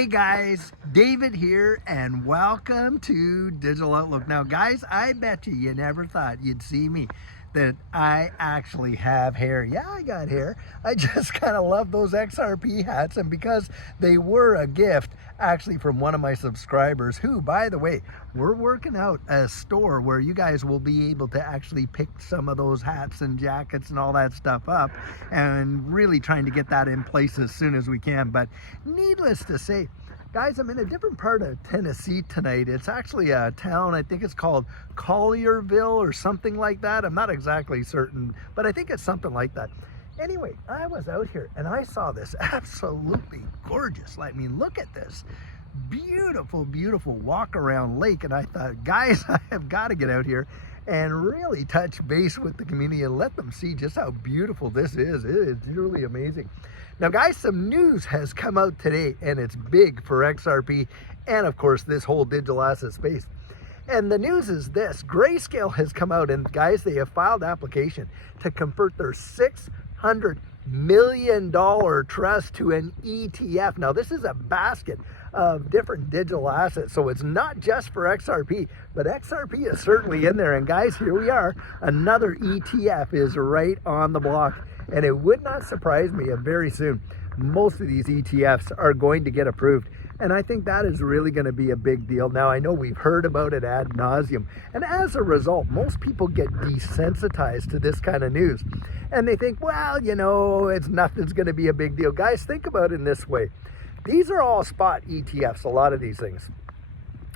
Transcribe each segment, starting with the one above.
Hey guys, David here and welcome to Digital Outlook. Now guys, I bet you never thought you'd see me that I actually have hair. Yeah, I got hair. I just kind of love those XRP hats, and because they were a gift actually from one of my subscribers who, by the way, we're working out a store where you guys will be able to actually pick some of those hats and jackets and all that stuff up, and really trying to get that in place as soon as we can. But needless to say, guys, I'm in a different part of Tennessee tonight. It's actually a town, I think it's called Collierville or something like that. I'm not exactly certain, but I think it's something like that. Anyway, I was out here and I saw this absolutely gorgeous, I mean, look at this. Beautiful, beautiful walk around lake. And I thought, guys, I have got to get out here and really touch base with the community and let them see just how beautiful this is. It is truly amazing. Now guys, some news has come out today, and it's big for XRP and of course this whole digital asset space. And the news is this: Grayscale has come out, and guys, they have filed application to convert their $600 million trust to an ETF. Now this is a basket of different digital assets, so it's not just for XRP, but XRP is certainly in there. And guys, here we are, another ETF is right on the block. And it would not surprise me if very soon most of these ETFs are going to get approved. And I think that is really going to be a big deal. Now, I know we've heard about it ad nauseum. And as a result, most people get desensitized to this kind of news. And they think, well, you know, nothing's going to be a big deal. Guys, think about it in this way. These are all spot ETFs, a lot of these things.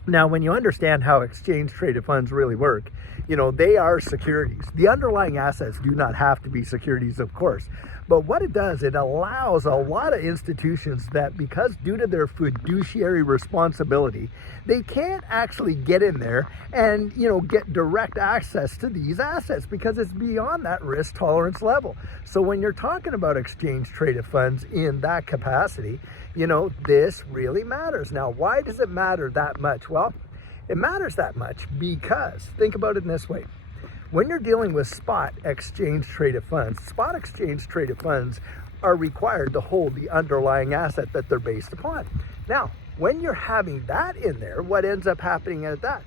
Now, when you understand how exchange-traded funds really work, you know, they are securities. The underlying assets do not have to be securities, of course. But what it does, it allows a lot of institutions that, because due to their fiduciary responsibility, they can't actually get in there and, you know, get direct access to these assets because it's beyond that risk tolerance level. So when you're talking about exchange-traded funds in that capacity, you know, this really matters. Now, why does it matter that much? Well, it matters that much because, think about it in this way. When you're dealing with spot exchange-traded funds are required to hold the underlying asset that they're based upon. Now, when you're having that in there, what ends up happening at that?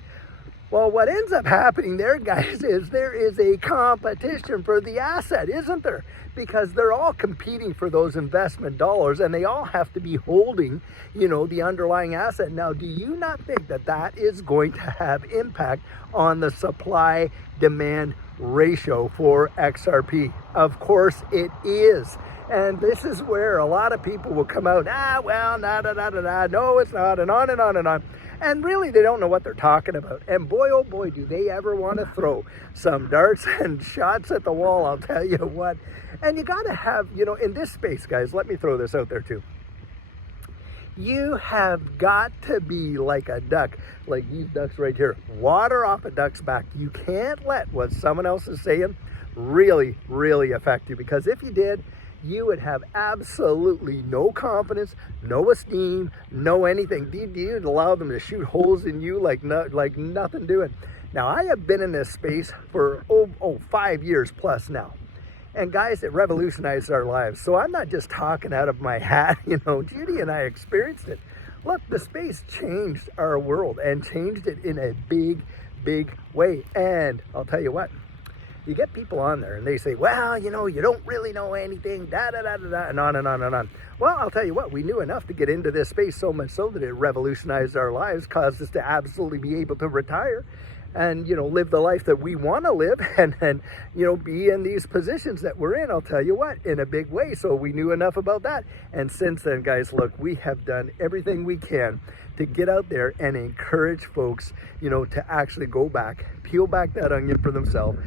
Well, what ends up happening there, guys, is there is a competition for the asset, isn't there? Because they're all competing for those investment dollars, and they all have to be holding, you know, the underlying asset. Now, do you not think that that is going to have impact on the supply-demand ratio for XRP? Of course it is. And this is where a lot of people will come out, no, it's not, and on and on and on. And really, they don't know what they're talking about. And boy, oh boy, do they ever want to throw some darts and shots at the wall, I'll tell you what. And you got to have, you know, in this space, guys, let me throw this out there too. You have got to be like a duck, like these ducks right here. Water off a duck's back. You can't let what someone else is saying really, really affect you, because if you did, you would have absolutely no confidence, no esteem, no anything. You'd allow them to shoot holes in you like nothing doing. Now, I have been in this space for 5 years plus now. And guys, it revolutionized our lives. So I'm not just talking out of my hat. You know, Judy and I experienced it. Look, the space changed our world and changed it in a big, big way. And I'll tell you what. You get people on there and they say, well, you know, you don't really know anything, and on and on and on. Well, I'll tell you what, we knew enough to get into this space, so much so that it revolutionized our lives, caused us to absolutely be able to retire and, you know, live the life that we want to live and, you know, be in these positions that we're in, I'll tell you what, in a big way. So we knew enough about that. And since then, guys, look, we have done everything we can to get out there and encourage folks, you know, to actually go back, peel back that onion for themselves,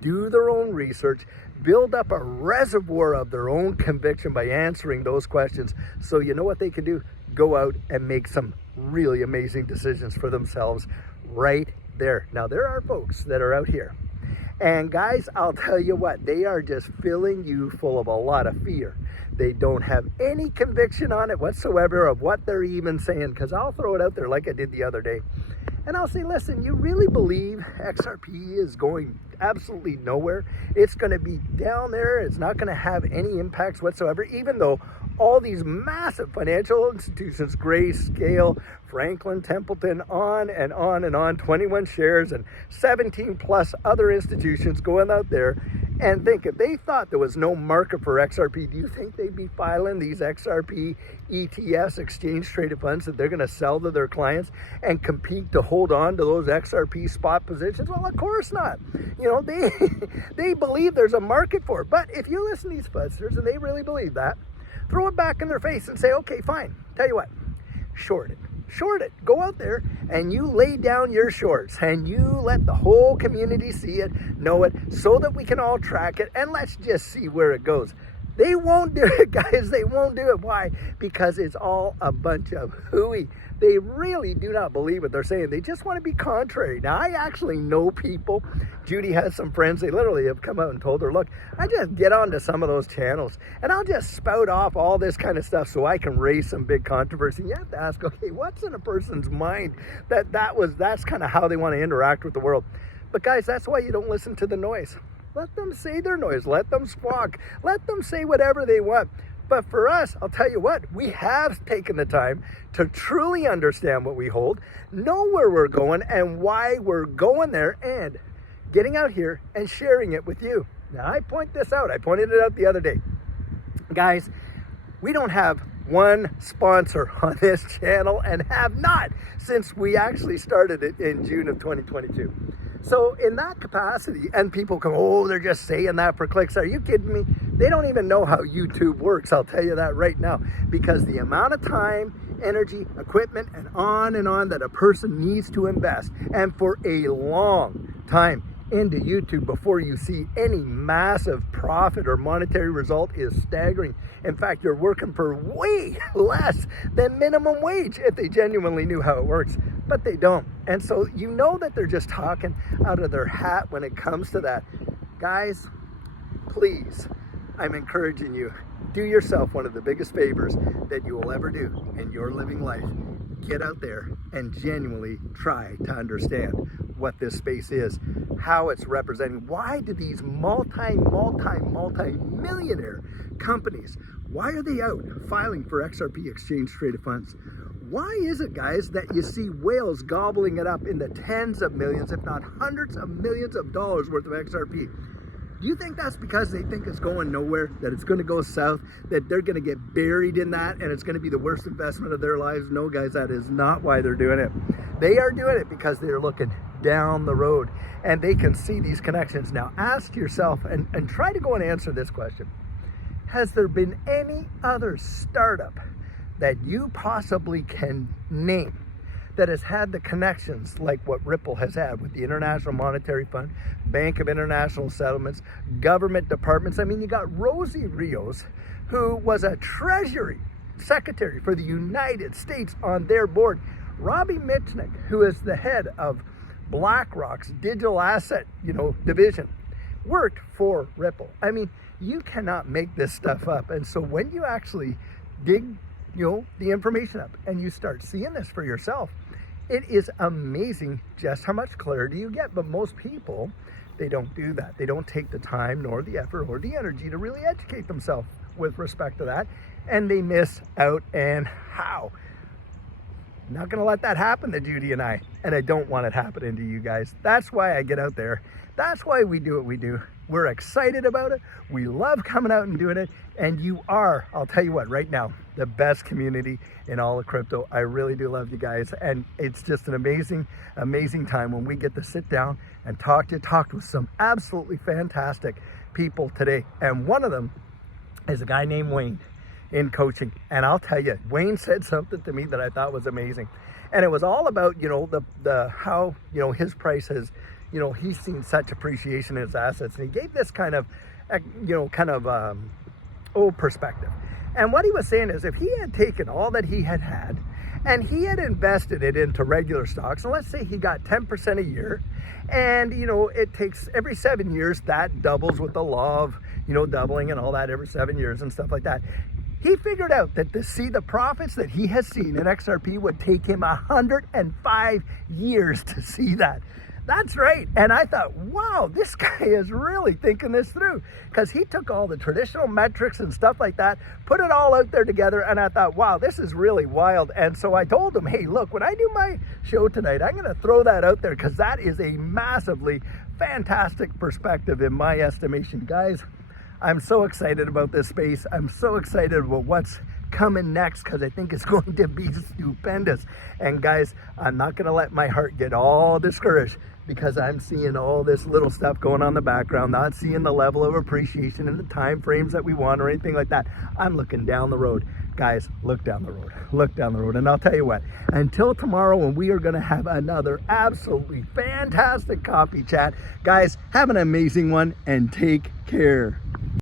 do their own research, build up a reservoir of their own conviction by answering those questions. So you know what they can do? Go out and make some really amazing decisions for themselves right there. Now, there are folks that are out here. And guys, I'll tell you what, they are just filling you full of a lot of fear. They don't have any conviction on it whatsoever of what they're even saying, because I'll throw it out there like I did the other day. And I'll say, listen, you really believe XRP is going absolutely nowhere. It's going to be down there. It's not going to have any impacts whatsoever, even though all these massive financial institutions, Grayscale, Franklin Templeton, on and on and on, 21 shares and 17 plus other institutions going out there and think if they thought there was no market for XRP, do you think they'd be filing these XRP ETFs, exchange traded funds, that they're going to sell to their clients and compete to hold on to those XRP spot positions? Well, of course not. You know, they believe there's a market for it. But if you listen to these fuzzers and they really believe that, throw it back in their face and say, okay, fine. Tell you what, short it. Short it. Go out there and you lay down your shorts and you let the whole community see it, know it, so that we can all track it, and let's just see where it goes. They won't do it, guys. They won't do it. Why? Because it's all a bunch of hooey. They really do not believe what they're saying. They just want to be contrary. Now, I actually know people. Judy has some friends. They literally have come out and told her, look, I just get onto some of those channels and I'll just spout off all this kind of stuff so I can raise some big controversy. You have to ask, okay, what's in a person's mind that's kind of how they want to interact with the world. But guys, that's why you don't listen to the noise. Let them say their noise. Let them squawk. Let them say whatever they want. But for us, I'll tell you what, we have taken the time to truly understand what we hold, know where we're going and why we're going there, and getting out here and sharing it with you. Now, I point this out. I pointed it out the other day. Guys, we don't have one sponsor on this channel and have not since we actually started it in June of 2022. So in that capacity, and people go, oh, they're just saying that for clicks. Are you kidding me? They don't even know how YouTube works. I'll tell you that right now, because the amount of time, energy, equipment, and on that a person needs to invest, and for a long time into YouTube before you see any massive profit or monetary result, is staggering. In fact, you're working for way less than minimum wage if they genuinely knew how it works, but they don't. And so you know that they're just talking out of their hat when it comes to that. Guys, please, I'm encouraging you, do yourself one of the biggest favors that you will ever do in your living life. Get out there and genuinely try to understand what this space is, how it's representing. Why do these multi-millionaire companies, why are they out filing for XRP exchange traded funds? Why is it, guys, that you see whales gobbling it up into tens of millions, if not hundreds of millions of dollars worth of XRP? Do you think that's because they think it's going nowhere, that it's going to go south, that they're going to get buried in that and it's going to be the worst investment of their lives? No, guys, that is not why they're doing it. They are doing it because they're looking down the road and they can see these connections. Now, ask yourself and try to go and answer this question. Has there been any other startup that you possibly can name that has had the connections like what Ripple has had with the International Monetary Fund, Bank of International Settlements, government departments? I mean, you got Rosie Rios, who was a Treasury Secretary for the United States on their board. Robbie Mitchnick, who is the head of BlackRock's digital asset, division, worked for Ripple. I mean, you cannot make this stuff up. And so when you actually dig the information up and you start seeing this for yourself, it is amazing just how much clarity you get. But most people, they don't do that. They don't take the time nor the effort or the energy to really educate themselves with respect to that, and they miss out. And how? Not going to let that happen to Judy and I don't want it happening to you guys. That's why I get out there. That's why we do what we do. We're excited about it. We love coming out and doing it. And you are, I'll tell you what, right now, the best community in all of crypto. I really do love you guys. And it's just an amazing, amazing time when we get to sit down and talk with some absolutely fantastic people today. And one of them is a guy named Wayne in coaching. And I'll tell you, Wayne said something to me that I thought was amazing. And it was all about, the how, his price has, he's seen such appreciation in his assets. And he gave this kind of, perspective. And what he was saying is, if he had taken all that he had and he had invested it into regular stocks, and let's say he got 10% a year, and it takes every 7 years, that doubles with the law of doubling and all that every 7 years and stuff like that. He figured out that to see the profits that he has seen in XRP would take him 105 years to see that. That's right. And I thought, wow, this guy is really thinking this through, because he took all the traditional metrics and stuff like that, put it all out there together. And I thought, wow, this is really wild. And so I told him, hey, look, when I do my show tonight, I'm going to throw that out there, because that is a massively fantastic perspective in my estimation. Guys, I'm so excited about this space. I'm so excited about what's coming next, because I think it's going to be stupendous. And guys, I'm not going to let my heart get all discouraged, because I'm seeing all this little stuff going on in the background, not seeing the level of appreciation and the time frames that we want or anything like that. I'm looking down the road. Guys, look down the road. Look down the road. And I'll tell you what, until tomorrow, when we are going to have another absolutely fantastic coffee chat, guys, have an amazing one and take care.